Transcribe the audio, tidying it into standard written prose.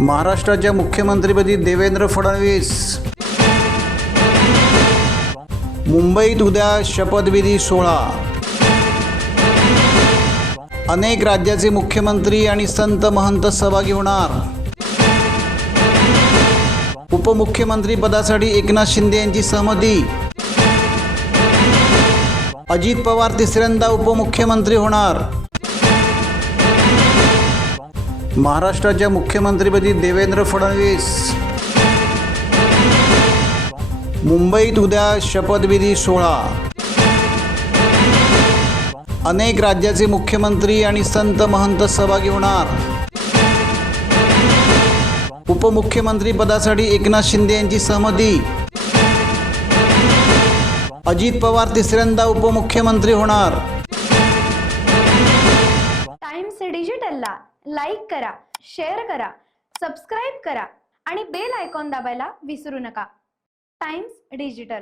महाराष्ट्राच्या मुख्यमंत्रीपदी देवेंद्र फडणवीस। मुंबईत उद्या शपथविधी सोहळा। अनेक राज्याचे मुख्यमंत्री आणि संत महंत सहभागी होणार। उपमुख्यमंत्री पदासाठी एकनाथ शिंदे यांची सहमती। अजित पवार तिसऱ्यांदा उपमुख्यमंत्री होणार। महाराष्ट्राच्या मुख्यमंत्रीपदी देवेंद्र फडणवीस। मुंबईत उद्या शपथविधी सोहळा। अनेक राज्याचे मुख्यमंत्री आणि संत महंत सहभागी होणार। उपमुख्यमंत्री पदासाठी एकनाथ शिंदे यांची सहमती। अजित पवार तिसऱ्यांदा उपमुख्यमंत्री होणार। टाइम्स डिजिटलला लाईक करा, शेअर करा, सबस्क्राईब करा आणि बेल आयकॉन दाबायला विसरू नका। Times digital.